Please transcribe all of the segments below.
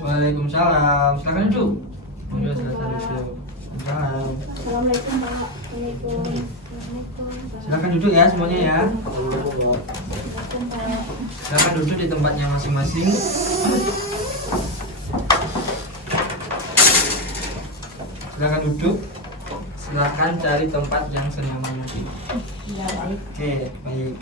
Waalaikumsalam. Silakan duduk. Monggo silakan duduk. Waalaikumsalam. Assalamualaikum Pak. Waalaikumsalam. Waalaikumsalam. Silakan duduk ya semuanya ya. Waalaikumsalam Pak. Silakan duduk di tempatnya masing-masing. Silakan duduk. Silakan cari tempat yang senyaman mungkin. Ya, baik. Oke, baik.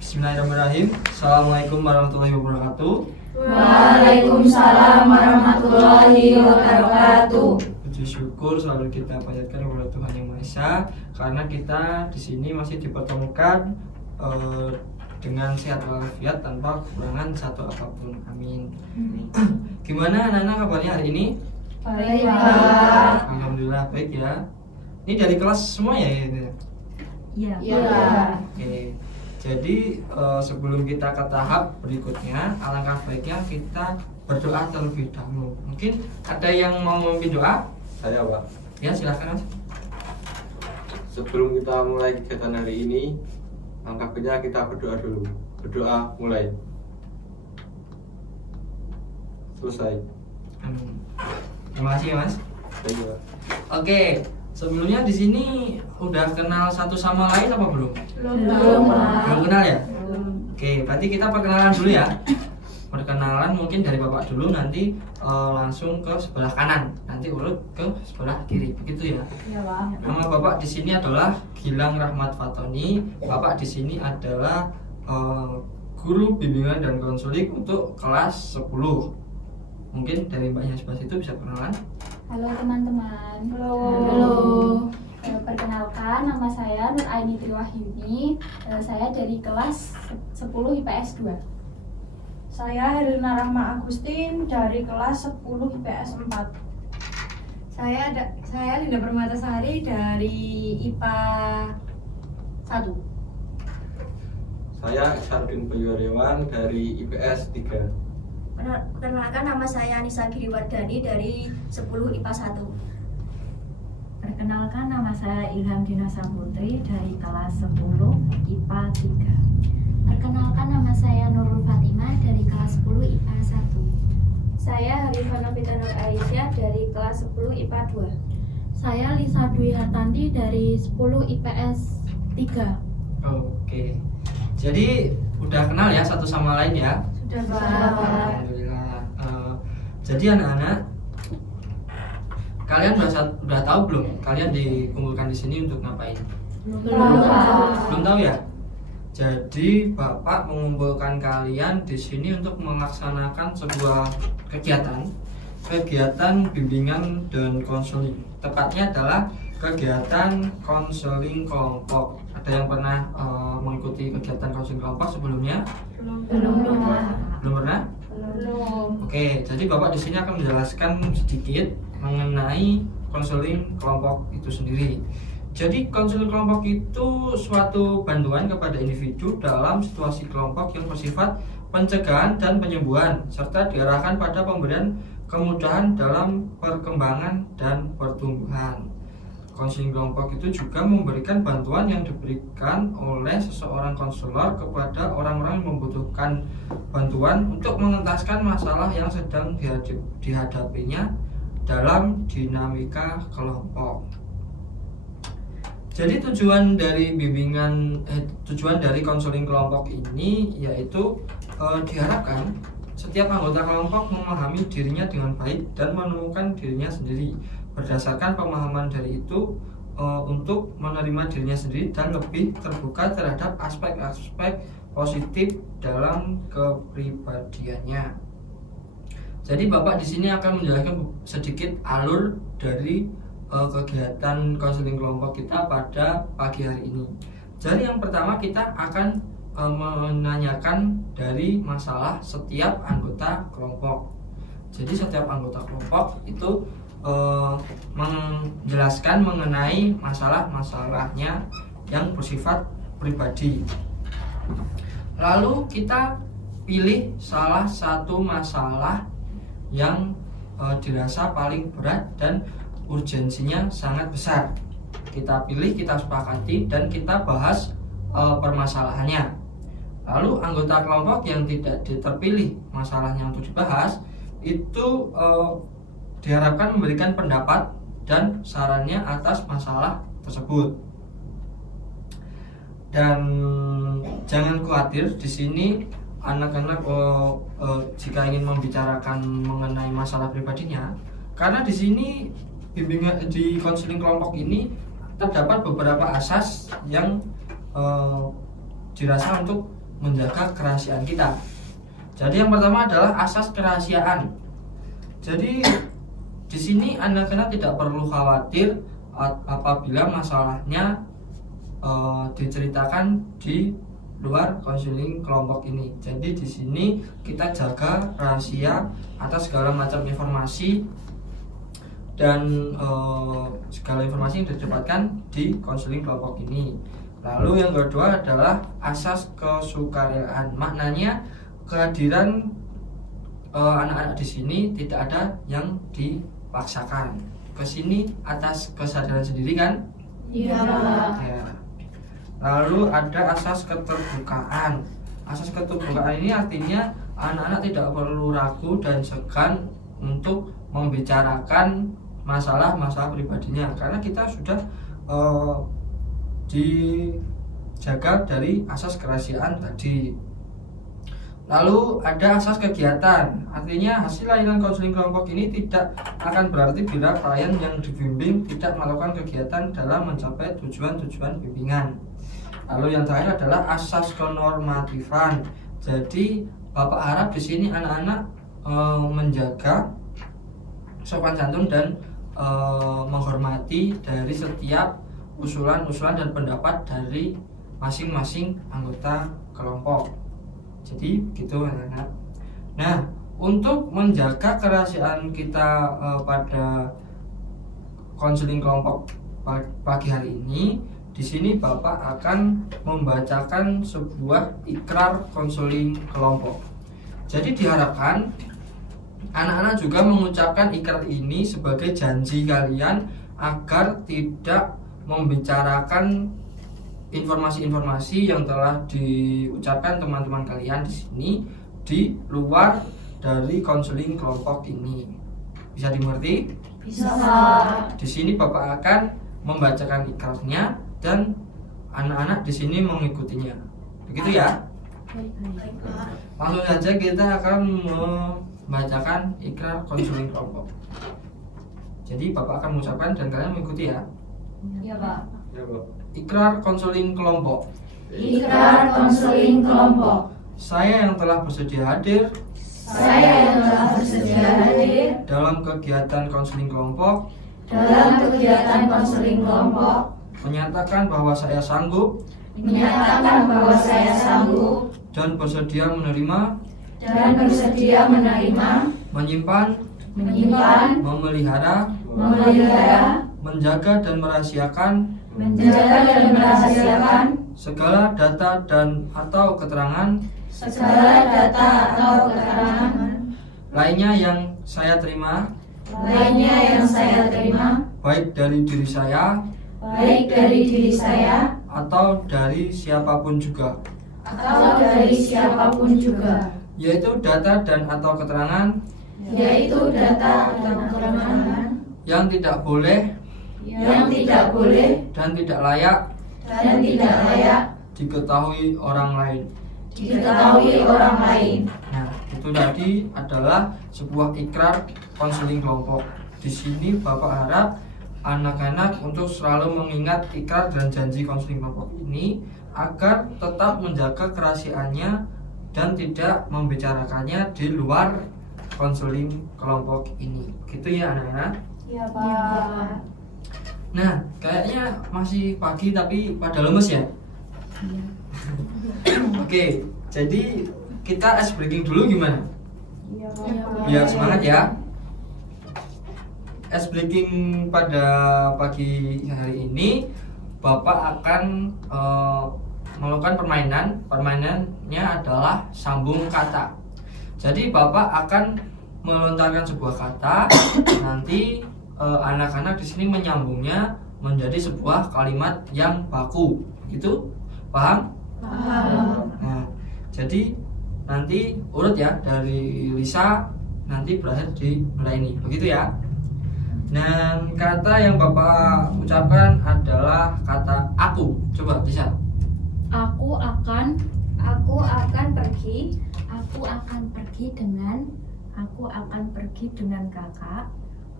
Bismillahirrahmanirrahim. Assalamualaikum warahmatullahi wabarakatuh. Waalaikumsalam warahmatullahi wabarakatuh. Puji syukur selalu kita panjatkan kepada Tuhan Yang Maha Esa, karena kita di sini masih dipertemukan dengan sehat walafiat tanpa kekurangan satu apapun. Amin. Gimana anak-anak kabarnya hari ini? Baik Pak. Alhamdulillah baik ya. Ini dari kelas semua ya ini? Ya. Oke. Jadi sebelum kita ke tahap berikutnya, alangkah baiknya kita berdoa terlebih dahulu. Mungkin ada yang mau memimpin doa? Saya Pak. Ya silakan Mas. Sebelum kita mulai kegiatan hari ini, langkah baiknya kita berdoa dulu. Berdoa mulai. Selesai. Amin. Terima kasih ya Mas. Baik Pak. Oke, sebelumnya di sini udah kenal satu sama lain apa belum? Belum Pak. Belum kenal ya? Oke, berarti kita perkenalan dulu ya. Perkenalan mungkin dari Bapak dulu, nanti langsung ke sebelah kanan, nanti urut ke sebelah kiri, begitu ya. Ya Pak. Nama Bapak di sini adalah Gilang Rahmat Fatoni. Bapak di sini adalah guru bimbingan dan konseling untuk kelas 10. Mungkin dari Mbaknya sebelah situ bisa perkenalan. Halo teman-teman. Halo. Perkenalkan, nama saya Nur Aini Triwahyuni. Saya dari kelas 10 IPS 2. Saya Herlina Rahma Agustin dari kelas 10 IPS 4. Saya Linda Permatasari dari IPA 1. Saya Sardin Bayurewan dari IPS 3. Perkenalkan, nama saya Anissa Giriwardani dari 10 IPA 1. Perkenalkan, nama saya Ilham Dina Saputri dari kelas 10 IPA 3. Perkenalkan, nama saya Nurul Fatimah dari kelas 10 IPA 1. Saya Harifana Fitanur Aisyah dari kelas 10 IPA 2. Saya Lisa Dwi Hartanti dari 10 IPS 3. Oke. Jadi udah kenal ya satu sama lain ya. Sudah Pak. Alhamdulillah. Jadi anak-anak, kalian udah tahu belum? Kalian dikumpulkan di sini untuk ngapain? Belum Pak. Belum tahu ya? Jadi Bapak mengumpulkan kalian di sini untuk melaksanakan sebuah kegiatan bimbingan dan konseling. Tepatnya adalah kegiatan konseling kelompok. Ada yang pernah mengikuti kegiatan konseling kelompok sebelumnya? Belum Pak. Belum pernah? Belum. Oke, jadi Bapak di sini akan menjelaskan sedikit mengenai konseling kelompok itu sendiri. Jadi konseling kelompok itu suatu bantuan kepada individu dalam situasi kelompok yang bersifat pencegahan dan penyembuhan, serta diarahkan pada pemberian kemudahan dalam perkembangan dan pertumbuhan. Konseling kelompok itu juga memberikan bantuan yang diberikan oleh seseorang konselor kepada orang-orang yang membutuhkan bantuan untuk mengentaskan masalah yang sedang dihadapinya dalam dinamika kelompok. Jadi tujuan dari konseling kelompok ini yaitu diharapkan setiap anggota kelompok memahami dirinya dengan baik dan menemukan dirinya sendiri. Berdasarkan pemahaman dari itu untuk menerima dirinya sendiri dan lebih terbuka terhadap aspek-aspek positif dalam kepribadiannya. Jadi Bapak di sini akan menjelaskan sedikit alur dari kegiatan konseling kelompok kita pada pagi hari ini. Jadi yang pertama kita akan menanyakan dari masalah setiap anggota kelompok. Jadi setiap anggota kelompok itu menjelaskan mengenai masalah-masalahnya yang bersifat pribadi. Lalu kita pilih salah satu masalah yang dirasa paling berat dan urgensinya sangat besar. Kita pilih, kita sepakati, dan kita bahas permasalahannya. Lalu anggota kelompok yang tidak terpilih masalahnya untuk dibahas, itu diharapkan memberikan pendapat dan sarannya atas masalah tersebut. Dan jangan khawatir, di sini anak-anak jika ingin membicarakan mengenai masalah pribadinya, karena di sini bimbingan di konseling kelompok ini terdapat beberapa asas yang dirasa untuk menjaga kerahasiaan kita. Jadi yang pertama adalah asas kerahasiaan. Jadi di sini anak-anak tidak perlu khawatir apabila masalahnya diceritakan di luar konseling kelompok ini. Jadi di sini kita jaga rahasia atas segala macam informasi dan segala informasi yang didapatkan di konseling kelompok ini. Lalu yang kedua adalah asas kesukarelaan. Maknanya kehadiran anak-anak di sini tidak ada yang dipaksakan. Ke sini atas kesadaran sendiri kan? Iya. Ya. Lalu ada asas keterbukaan. Asas keterbukaan ini artinya anak-anak tidak perlu ragu dan segan untuk membicarakan masalah-masalah pribadinya, karena kita sudah dijaga dari asas kerahasiaan tadi. Lalu ada asas kegiatan, artinya hasil layanan konseling kelompok ini tidak akan berarti bila klien yang dibimbing tidak melakukan kegiatan dalam mencapai tujuan-tujuan bimbingan. Lalu yang terakhir adalah asas kenormatifan. Jadi Bapak harap di sini anak-anak menjaga sopan santun dan menghormati dari setiap usulan-usulan dan pendapat dari masing-masing anggota kelompok. Jadi begitu anak-anak. Nah, untuk menjaga kerahasiaan kita pada konseling kelompok pagi hari ini, di sini Bapak akan membacakan sebuah ikrar konseling kelompok. Jadi diharapkan anak-anak juga mengucapkan ikrar ini sebagai janji kalian agar tidak membicarakan informasi-informasi yang telah diucapkan teman-teman kalian di sini di luar dari konseling kelompok ini. Bisa dimengerti? Bisa. Di sini Bapak akan membacakan ikrarnya dan anak-anak di sini mengikutinya. Begitu ya? Baik, Pak. Langsung saja kita akan membacakan ikrar konseling kelompok. Jadi Bapak akan mengucapkan dan kalian mengikuti ya. Iya, Pak. Ya, Pak. Ikrar konseling kelompok. Ikrar konseling kelompok. Saya yang telah bersedia hadir Saya yang telah bersedia hadir dalam kegiatan konseling kelompok dalam kegiatan konseling kelompok, menyatakan bahwa saya sanggup menyatakan bahwa saya sanggup dan bersedia menerima, dan bersedia menerima, menyimpan, menyimpan, memelihara, memelihara, menjaga dan merahasiakan menjaga dan merahasiakan segala data dan atau keterangan segala data atau keterangan lainnya yang saya terima, lainnya yang saya terima, baik dari diri saya baik dari diri saya atau dari siapapun juga, atau dari siapapun juga, yaitu data dan atau keterangan yaitu data atau keterangan yang tidak boleh yang tidak boleh dan tidak layak dan tidak layak diketahui orang lain. diketahui orang lain. Nah, itu tadi adalah sebuah ikrar konseling kelompok. Di sini Bapak harap anak-anak untuk selalu mengingat ikrar dan janji konseling kelompok ini agar tetap menjaga kerahasiaannya dan tidak membicarakannya di luar konseling kelompok ini. Gitu ya anak-anak. Iya, Pak. Nah, kayaknya masih pagi tapi pada lemes ya. Oke, jadi kita ice breaking dulu gimana? Iya, Biar semangat ya. Ice breaking pada pagi hari ini Bapak akan melakukan permainan. Permainannya adalah sambung kata. Jadi Bapak akan melontarkan sebuah kata, nanti anak-anak di sini menyambungnya menjadi sebuah kalimat yang baku. Gitu? Paham? Paham. Nah, jadi nanti urut ya dari Lisa, nanti berakhir di nilai ini, begitu ya. Dan kata yang Bapak ucapkan adalah kata aku. Coba bisa. Aku akan pergi. Aku akan pergi dengan kakak.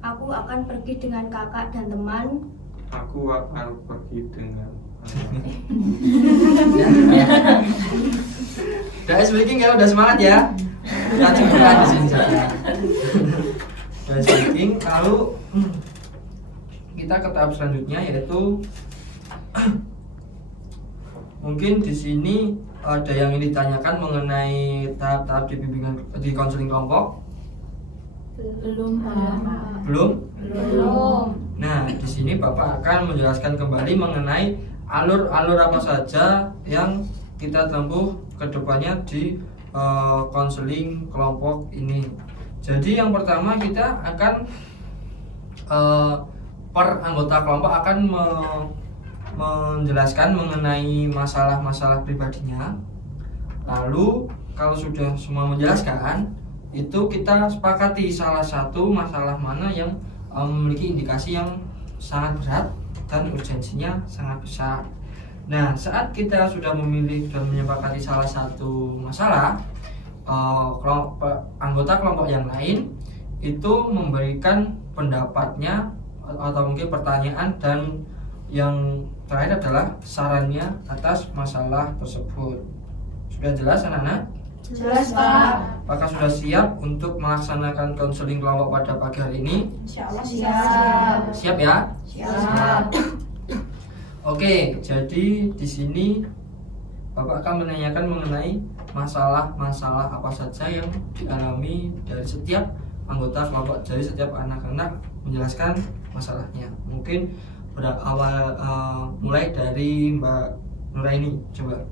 Aku akan pergi dengan kakak dan teman. Aku akan pergi dengan Udah speaking ya, udah semangat ya. Udah cukupkan di sini saja. Udah speaking, lalu kita ke tahap selanjutnya yaitu mungkin di sini ada yang ingin ditanyakan mengenai tahap-tahap di bimbingan di konseling kelompok. belum Pak. Belum? Nah, di sini Bapak akan menjelaskan kembali mengenai alur-alur apa saja yang kita tempuh ke depannya di konseling kelompok ini. Jadi yang pertama kita akan per anggota kelompok akan menjelaskan mengenai masalah-masalah pribadinya. Lalu kalau sudah semua menjelaskan, itu kita sepakati salah satu masalah mana yang memiliki indikasi yang sangat berat dan urgensinya sangat besar. Nah, saat kita sudah memilih dan menyepakati salah satu masalah, anggota kelompok yang lain itu memberikan pendapatnya atau mungkin pertanyaan, dan yang terakhir adalah sarannya atas masalah tersebut. Sudah jelas anak-anak? Jelas Pak. Apakah sudah siap untuk melaksanakan konseling kelompok pada pagi hari ini? Insyaallah Siap. Siap ya? Siap. Oke, jadi di sini Bapak akan menanyakan mengenai masalah-masalah apa saja yang dialami dari setiap anggota kelompok, dari setiap anak-anak menjelaskan masalahnya. Mungkin berawal mulai dari Mbak Nuraini, coba.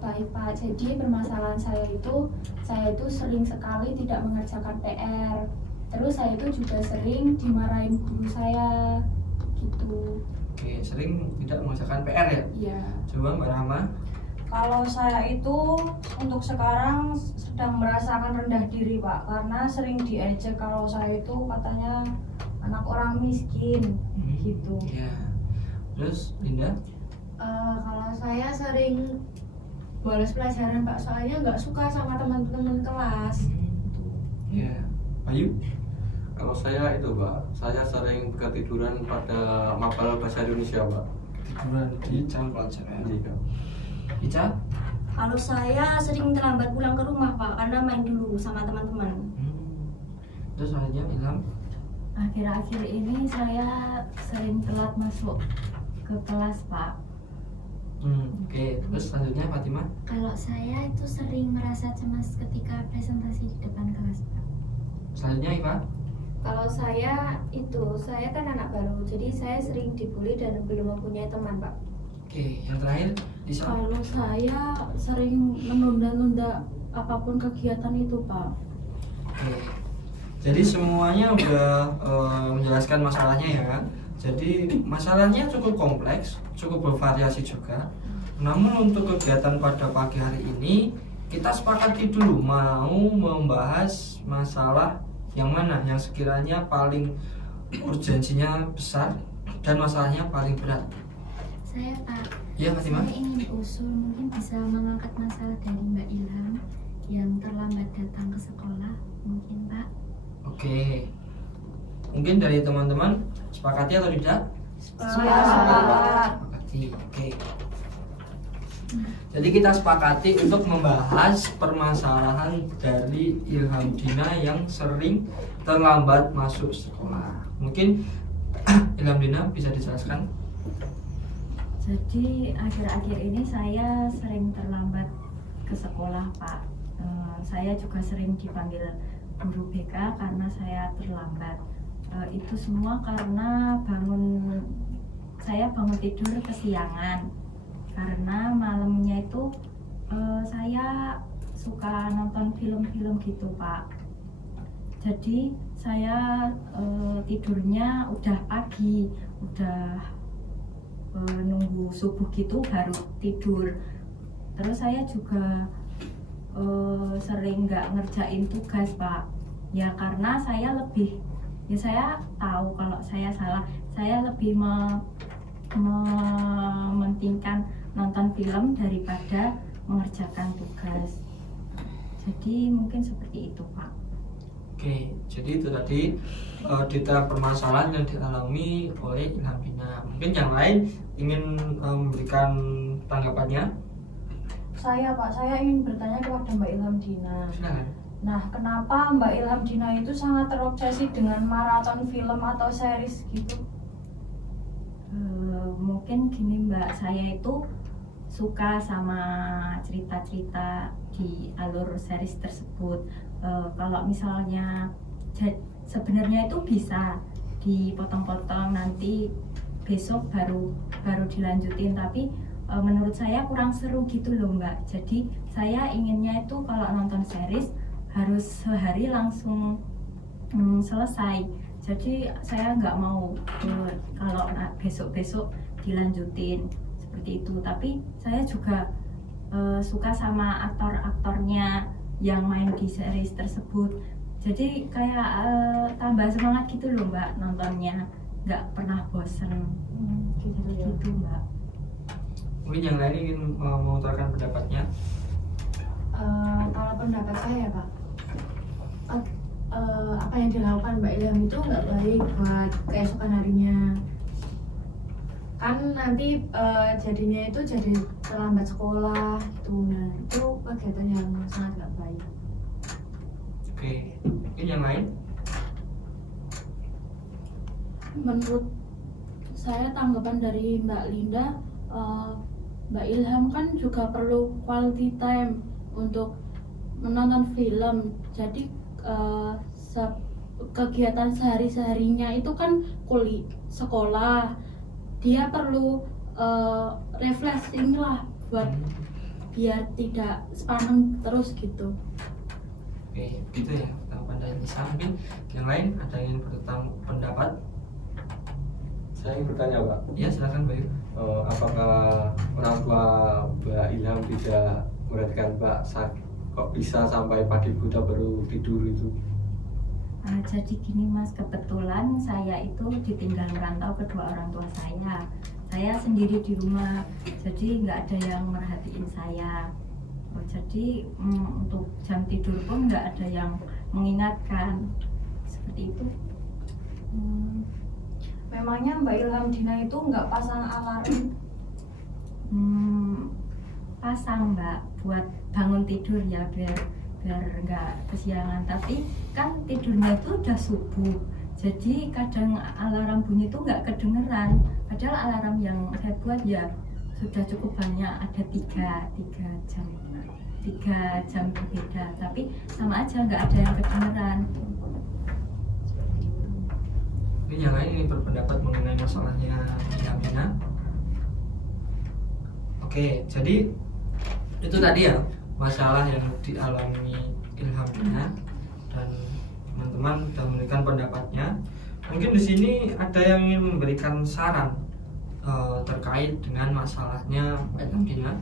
Baik Pak, jadi permasalahan saya itu sering sekali tidak mengerjakan PR. Terus saya itu juga sering dimarahin guru saya gitu. Oke, sering tidak mengerjakan PR ya? Iya. Coba Mbak Rahma. Kalau saya itu untuk sekarang sedang merasakan rendah diri Pak, karena sering diejek kalau saya itu katanya anak orang miskin gitu. Ya. Terus Linda? Kalau saya sering bolos pelajaran Pak, soalnya nggak suka sama teman-teman kelas. Ya. Bayu? Kalau saya itu Pak, saya sering ketiduran pada mapel bahasa Indonesia Pak. Ketiduran di jam pelajaran. Iya. Ica? Kalau saya sering terlambat pulang ke rumah Pak, karena main dulu sama teman-teman. Terus selanjutnya Ilham? Akhir-akhir ini saya sering telat masuk ke kelas Pak. Oke. Terus selanjutnya Fatimah? Kalau saya itu sering merasa cemas ketika presentasi di depan kelas, Pak. Selanjutnya Iva? Kalau saya kan anak baru, jadi saya sering dibully dan belum mempunyai teman Pak. Oke, yang terakhir Lisa? Kalau saya sering menunda-nunda apapun kegiatan itu Pak. Oke. Jadi semuanya udah menjelaskan masalahnya ya. Jadi masalahnya cukup kompleks, cukup bervariasi juga. Namun untuk kegiatan pada pagi hari ini kita sepakati dulu mau membahas masalah yang mana yang sekiranya paling urgensinya besar dan masalahnya paling berat. Saya Pak, Iya Fatimah? saya ingin usul mungkin bisa mengangkat masalah dari Mbak Ilham yang terlambat datang ke sekolah, mungkin Pak. Oke. Mungkin dari teman-teman sepakati atau tidak? Sepakati. Oke. Jadi kita sepakati untuk membahas permasalahan dari Ilham Dina yang sering terlambat masuk sekolah. Mungkin Ilham Dina bisa dijelaskan? Jadi akhir-akhir ini saya sering terlambat ke sekolah Pak. Saya juga sering dipanggil guru BK karena saya terlambat. Itu semua karena saya bangun tidur kesiangan. Karena malamnya itu saya suka nonton film-film gitu Pak. Jadi saya tidurnya udah pagi, udah nunggu subuh gitu baru tidur. Terus saya juga sering nggak ngerjain tugas Pak. Ya karena saya saya tahu kalau saya salah, saya lebih mementingkan nonton film daripada mengerjakan tugas. Jadi mungkin seperti itu, Pak. Oke, jadi itu tadi detail permasalahan yang dialami oleh Ilham Dina. Mungkin yang lain ingin memberikan tanggapannya. Saya Pak, saya ingin bertanya kepada Mbak Ilham Dina. Silakan. Nah, kenapa Mbak Ilham Dina itu sangat terobsesi dengan maraton film atau series gitu? Mungkin gini Mbak, saya itu suka sama cerita-cerita di alur series tersebut. Kalau misalnya sebenarnya itu bisa dipotong-potong, nanti besok baru dilanjutin, tapi menurut saya kurang seru gitu loh Mbak. Jadi saya inginnya itu kalau nonton series harus sehari langsung selesai. Jadi saya nggak mau kalau besok-besok dilanjutin seperti itu. Tapi saya juga suka sama aktor-aktornya yang main di series tersebut. Jadi kayak tambah semangat gitu loh Mbak nontonnya, nggak pernah bosen. Gitu Mbak. Mungkin yang lain ingin mengutarakan pendapatnya. Kalau pendapat saya Pak, apa yang dilakukan Mbak Ilham itu nggak baik buat keesokan harinya. Kan nanti jadinya itu jadi terlambat sekolah gitu. Nah itu kegiatan yang sangat nggak baik. Oke, mungkin yang lain. Menurut saya tanggapan dari Mbak Linda, Mbak Ilham kan juga perlu quality time untuk menonton film. Jadi kegiatan sehari-seharinya itu kan sekolah, dia perlu refreshing lah buat biar tidak sepaneng terus gitu. Oke, gitu ya tanggapan dari Nisa. Mungkin yang lain ada yang ingin pendapat? Saya ingin bertanya Pak. Ya silakan Bayu. Apakah orang tua Mbak Ilham tidak memperhatikan Mbak saat kok bisa sampai pagi buta baru tidur itu? Jadi gini Mas, kebetulan saya itu ditinggal merantau kedua orang tua saya. Saya sendiri di rumah, jadi nggak ada yang merhatiin saya. Jadi untuk jam tidur pun nggak ada yang mengingatkan, seperti itu. Memangnya Mbak Ilham Dina itu nggak pasang alarm? Pasang Mbak, buat bangun tidur ya, biar nggak kesiangan. Tapi kan tidurnya itu udah subuh, jadi kadang alarm bunyi itu nggak kedengeran. Padahal alarm yang saya buat ya sudah cukup banyak, ada 3 jam berbeda, tapi sama aja nggak ada yang kedengeran. Mungkin yang lain ingin berpendapat mengenai masalahnya Ilham Dina. Oke, jadi itu tadi ya masalah yang dialami Ilham Dina, dan teman-teman sudah memberikan pendapatnya. Mungkin di sini ada yang ingin memberikan saran terkait dengan masalahnya Mbak Ilham Dina.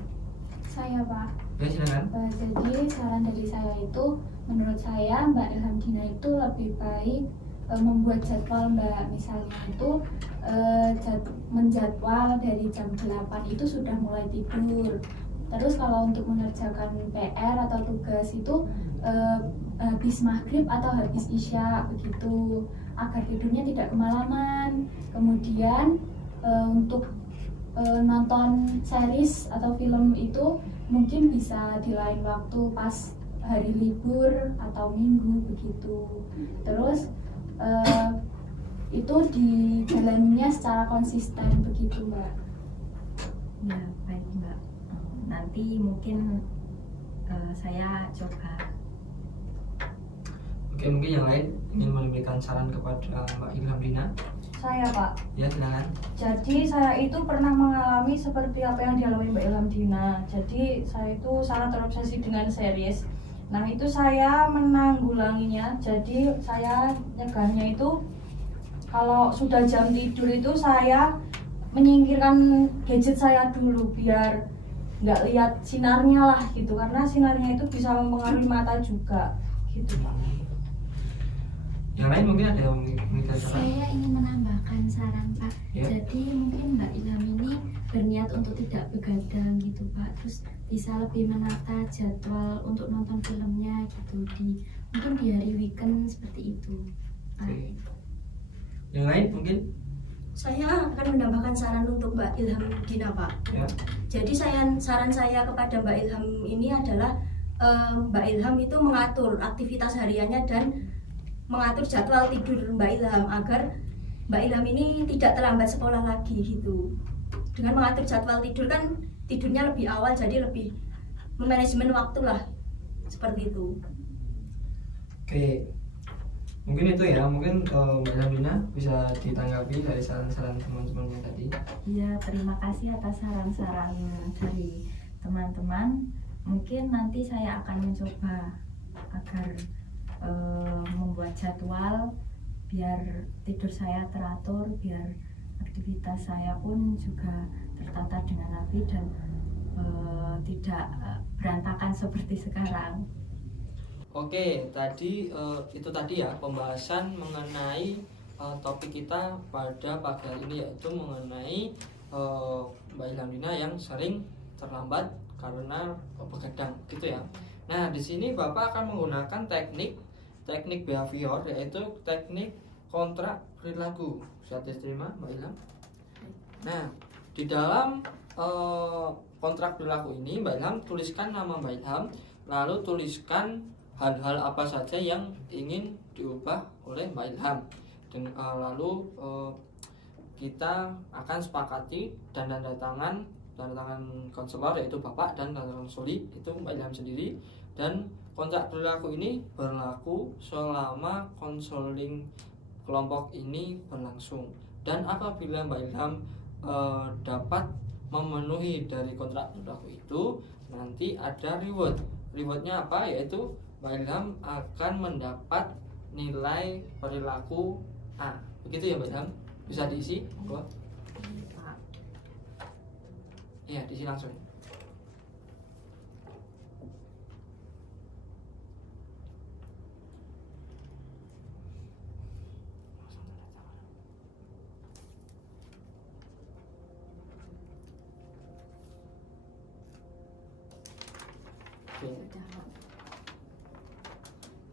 Saya Pak. Ya silakan. Jadi saran dari saya itu, menurut saya Mbak Ilham Dina itu lebih baik membuat jadwal Mbak. Misalnya itu menjadwal dari jam 8 itu sudah mulai tidur. Terus kalau untuk mengerjakan PR atau tugas itu habis maghrib atau habis isya begitu, agar tidurnya tidak kemalaman. Kemudian untuk nonton series atau film itu mungkin bisa di lain waktu pas hari libur atau minggu begitu. Terus itu dijalaninya secara konsisten begitu Mbak. Ya baik Mbak, nanti mungkin saya coba. Oke, mungkin yang lain ingin memberikan saran kepada Mbak Ilham Dina. Saya Pak. Ya silakan. Jadi saya itu pernah mengalami seperti apa yang dialami Mbak Ilham Dina. Jadi saya itu sangat terobsesi dengan series. Nah itu saya menanggulanginya. Jadi saya nyegahnya itu kalau sudah jam tidur itu saya menyingkirkan gadget saya dulu biar nggak lihat sinarnya lah gitu, karena sinarnya itu bisa mempengaruhi mata juga gitu Pak. Yang lain mungkin ada yang menginginkan saran? Saya ingin menambahkan saran Pak. Ya. Jadi mungkin Mbak Ilham ini berniat untuk tidak begadang gitu Pak. Terus bisa lebih menata jadwal untuk nonton filmnya gitu mungkin di hari weekend seperti itu Pak. Oke. Yang lain mungkin? Saya akan menambahkan saran untuk Mbak Ilham Dina, Pak. Ya. Jadi saran saya kepada Mbak Ilham ini adalah Mbak Ilham itu mengatur aktivitas hariannya dan mengatur jadwal tidur Mbak Ilham agar Mbak Ilham ini tidak terlambat sekolah lagi gitu. Dengan mengatur jadwal tidur kan tidurnya lebih awal, jadi lebih memanajemen waktu lah, seperti itu. Oke, mungkin itu ya, mungkin Mbak Ilham bisa ditanggapi dari saran-saran teman-temannya tadi. Iya, terima kasih atas saran-saran dari teman-teman. Mungkin nanti saya akan mencoba agar membuat jadwal biar tidur saya teratur, biar aktivitas saya pun juga tertata dengan rapi dan tidak berantakan seperti sekarang. Oke, tadi itu tadi ya pembahasan mengenai topik kita pada pagi hari ini, yaitu mengenai Mbak Ilham Dina yang sering terlambat karena begadang gitu ya. Nah, di sini Bapak akan menggunakan teknik behavior, yaitu teknik kontrak perilaku. Sudah diterima Mbak Ilham? Nah, di dalam kontrak perilaku ini Mbak Ilham tuliskan nama Mbak Ilham, lalu tuliskan hal-hal apa saja yang ingin diubah oleh Mbak Ilham. Dan lalu kita akan sepakati dan tanda tangan konselor, yaitu Bapak, dan tanda tangan konsuli itu Mbak Ilham sendiri. Dan kontrak perilaku ini berlaku selama konseling kelompok ini berlangsung. Dan apabila Mbak Ilham dapat memenuhi dari kontrak perilaku itu, nanti ada reward. Rewardnya apa? Yaitu Mbak Ilham akan mendapat nilai perilaku A. Begitu ya Mbak Ilham? Bisa diisi? Iya, diisi langsung.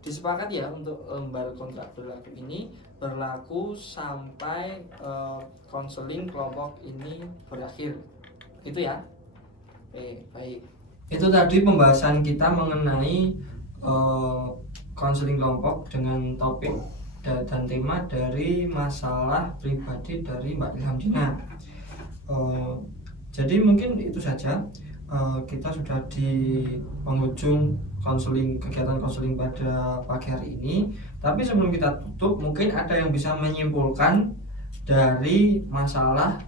Disepakati ya untuk lembar kontrak perilaku ini berlaku sampai konseling kelompok ini berakhir, gitu ya. Oke, baik. Itu tadi pembahasan kita mengenai konseling kelompok dengan topik dan tema dari masalah pribadi dari Mbak Ilham Dina. Jadi mungkin itu saja. Kita sudah di penghujung kegiatan konseling pada pagi hari ini. Tapi sebelum kita tutup, mungkin ada yang bisa menyimpulkan dari masalah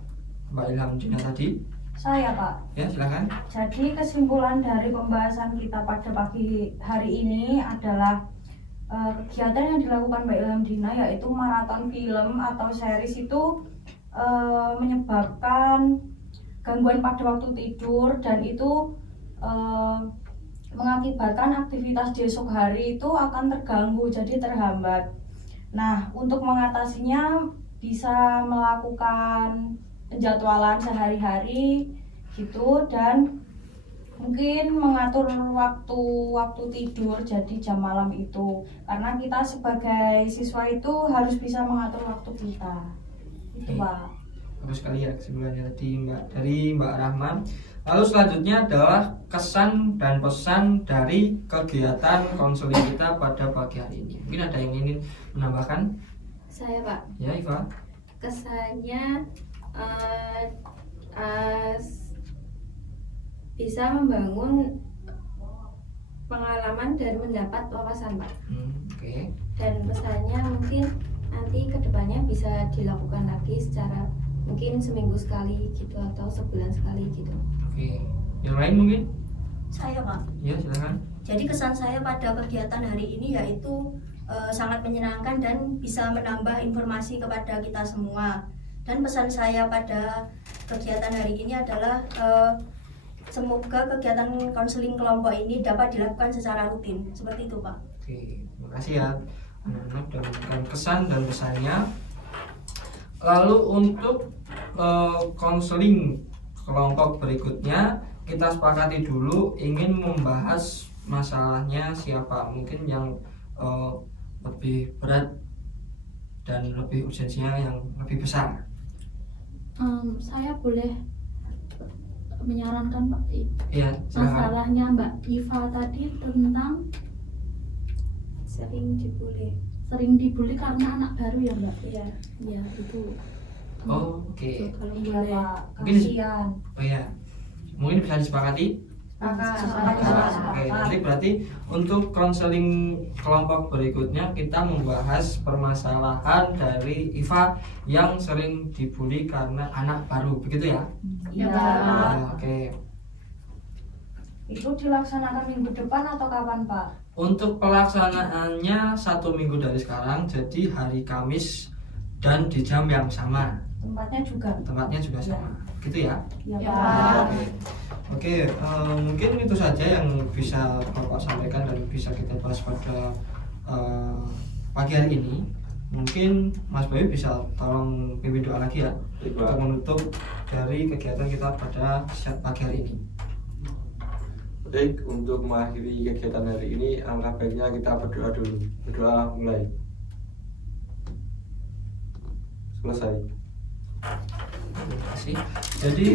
Mbak Ilham Dina tadi. Saya, Pak. Ya, silakan. Jadi kesimpulan dari pembahasan kita pada pagi hari ini adalah kegiatan yang dilakukan Mbak Ilham Dina, yaitu maraton film atau series itu menyebabkan gangguan pada waktu tidur, dan itu mengakibatkan aktivitas di esok hari itu akan terganggu, jadi terhambat. Nah, untuk mengatasinya bisa melakukan penjadwalan sehari-hari gitu, dan mungkin mengatur waktu tidur jadi jam malam itu, karena kita sebagai siswa itu harus bisa mengatur waktu kita. Itu Pak. Bagus sekali ya kesimpulannya tadi dari Mbak Rahman. Lalu selanjutnya adalah kesan dan pesan dari kegiatan konseling kita pada pagi hari ini. Mungkin ada yang ingin menambahkan? Saya Pak. Ya, Iva. Kesannya bisa membangun pengalaman dan mendapat wawasan Pak. Oke. Dan pesannya mungkin nanti kedepannya bisa dilakukan lagi secara mungkin seminggu sekali gitu atau sebulan sekali gitu. Oke. Yang lain mungkin? Saya, Pak. Ya, silakan. Jadi kesan saya pada kegiatan hari ini yaitu sangat menyenangkan dan bisa menambah informasi kepada kita semua. Dan pesan saya pada kegiatan hari ini adalah semoga kegiatan konseling kelompok ini dapat dilakukan secara rutin. Seperti itu, Pak. Oke, terima kasih ya anak-anak dan memberikan kesan dan pesannya. Lalu untuk konseling kelompok berikutnya kita sepakati dulu ingin membahas masalahnya siapa, mungkin yang lebih berat dan lebih urgensinya yang lebih besar. Saya boleh menyarankan Pak? Iya, silakan. Masalahnya Mbak Iva tadi tentang Sering dibully. sering dibully karena anak baru ya Mbak? Iya. Ya itu. Oh, oke. Itu kalau Iya boleh. Pak, Mungkin- kasihan. Oh ya, mungkin bisa disepakati. Sepakat. Oke, nanti berarti untuk konseling kelompok berikutnya kita membahas permasalahan dari Iva yang sering dibully karena anak baru, begitu ya? Iya Ya, Pak. Oke. Itu dilaksanakan minggu depan atau kapan Pak? Untuk pelaksanaannya 1 minggu dari sekarang, jadi hari Kamis dan di jam yang sama, Tempatnya juga. tempatnya juga sama, gitu ya? Iya Ya, Pak. Oke, mungkin itu saja yang bisa Bapak sampaikan dan bisa kita bahas pada pagi hari ini. Mungkin Mas Bayu bisa tolong pimpin doa lagi ya Baik, untuk Pak. menutup dari kegiatan kita pada pagi hari ini. Baik, untuk mengakhiri kegiatan hari ini, alangkah baiknya kita berdoa dulu. Berdoa mulai. Selesai. Terima kasih. Jadi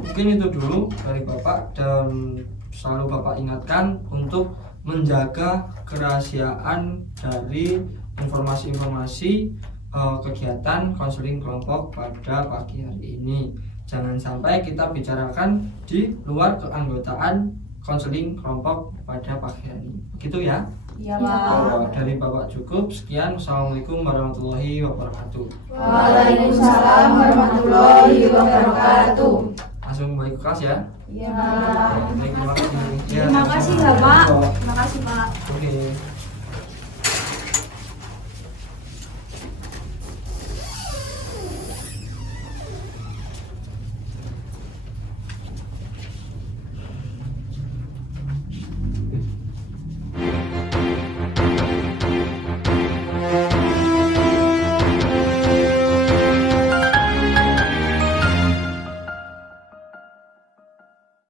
mungkin itu dulu dari Bapak, dan selalu Bapak ingatkan untuk menjaga kerahasiaan dari informasi-informasi kegiatan konseling kelompok pada pagi hari ini. Jangan sampai kita bicarakan di luar keanggotaan konseling kelompok pada pagi hari ini. Begitu ya? Iya Pak. Dari Bapak cukup. Sekian. Assalamualaikum warahmatullahi wabarakatuh. Waalaikumsalam warahmatullahi wabarakatuh. Langsung balik ke kelas ya. Iya Pak. Baik, terima kasih. Ya, Terima kasih ya Pak. Terima kasih Pak. Oke.